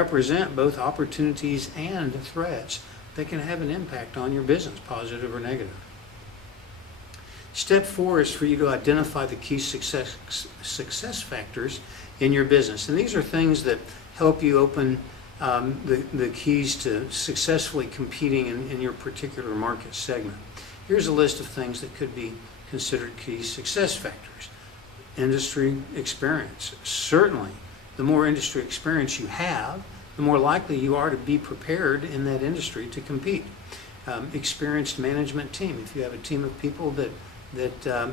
represent both opportunities and threats that can have an impact on your business, positive or negative. Step 4 is for you to identify the key success factors in your business. And these are things that help you open the keys to successfully competing in your particular market segment. Here's a list of things that could be considered key success factors. Industry experience. Certainly, the more industry experience you have, the more likely you are to be prepared in that industry to compete. Experienced management team. If you have a team of people that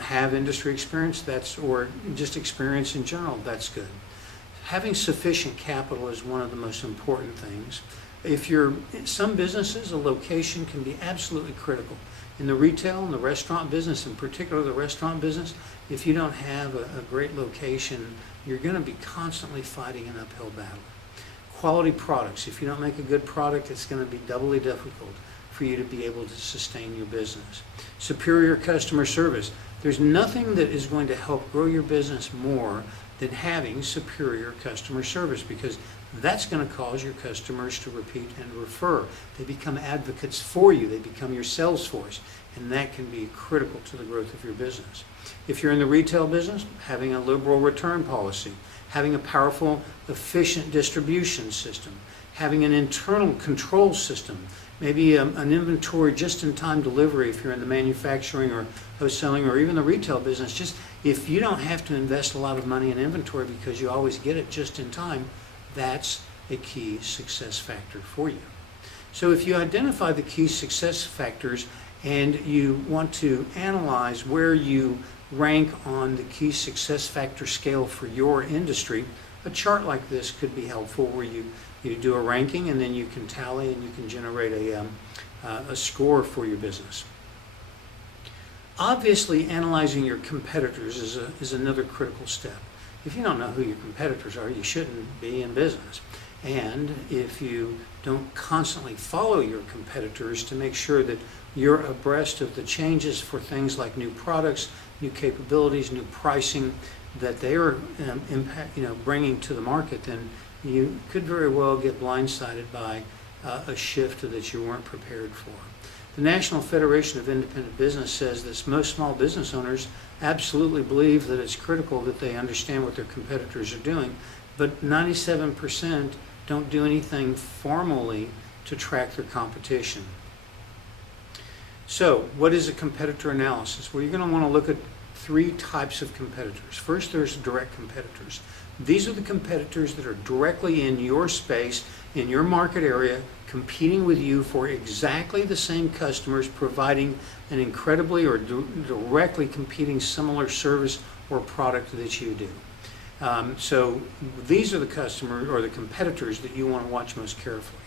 have industry experience, or just experience in general, that's good. Having sufficient capital is one of the most important things. Some businesses, a location can be absolutely critical. In the retail and the restaurant business, in particular the restaurant business, if you don't have a great location, you're going to be constantly fighting an uphill battle. Quality products. If you don't make a good product, it's going to be doubly difficult for you to be able to sustain your business. Superior customer service. There's nothing that is going to help grow your business more than having superior customer service, because that's going to cause your customers to repeat and refer. They become advocates for you. They become your sales force, and that can be critical to the growth of your business. If you're in the retail business, having a liberal return policy, having a powerful, efficient distribution system, having an internal control system, maybe an inventory just-in-time delivery if you're in the manufacturing or wholesaling or even the retail business. Just if you don't have to invest a lot of money in inventory because you always get it just in time, that's a key success factor for you. So if you identify the key success factors and you want to analyze where you rank on the key success factor scale for your industry, a chart like this could be helpful, where you do a ranking and then you can tally and you can generate a score for your business. Obviously, analyzing your competitors is another critical step. If you don't know who your competitors are, you shouldn't be in business. And if you don't constantly follow your competitors to make sure that you're abreast of the changes for things like new products, new capabilities, new pricing that they are bringing to the market, then you could very well get blindsided by a shift that you weren't prepared for. The National Federation of Independent Business says that most small business owners absolutely believe that it's critical that they understand what their competitors are doing, but 97% don't do anything formally to track their competition. So, what is a competitor analysis? Well, you're going to want to look at 3 types of competitors. First, there's direct competitors. These are the competitors that are directly in your space, in your market area, competing with you for exactly the same customers, providing an incredibly or directly competing similar service or product that you do. So these are the customers or the competitors that you want to watch most carefully.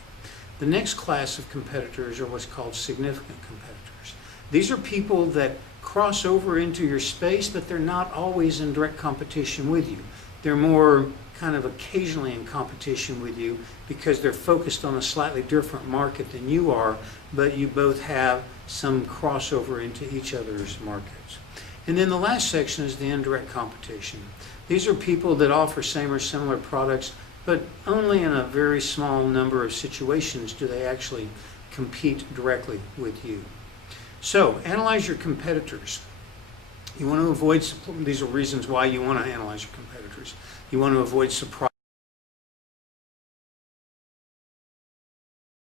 The next class of competitors are what's called significant competitors. These are people that cross over into your space, but they're not always in direct competition with you. They're more kind of occasionally in competition with you because they're focused on a slightly different market than you are, but you both have some crossover into each other's markets. And then the last section is the indirect competition. These are people that offer same or similar products, but only in a very small number of situations do they actually compete directly with you. So, analyze your competitors. You want to avoid, these are reasons why you want to analyze your competitors. You want to avoid surprise.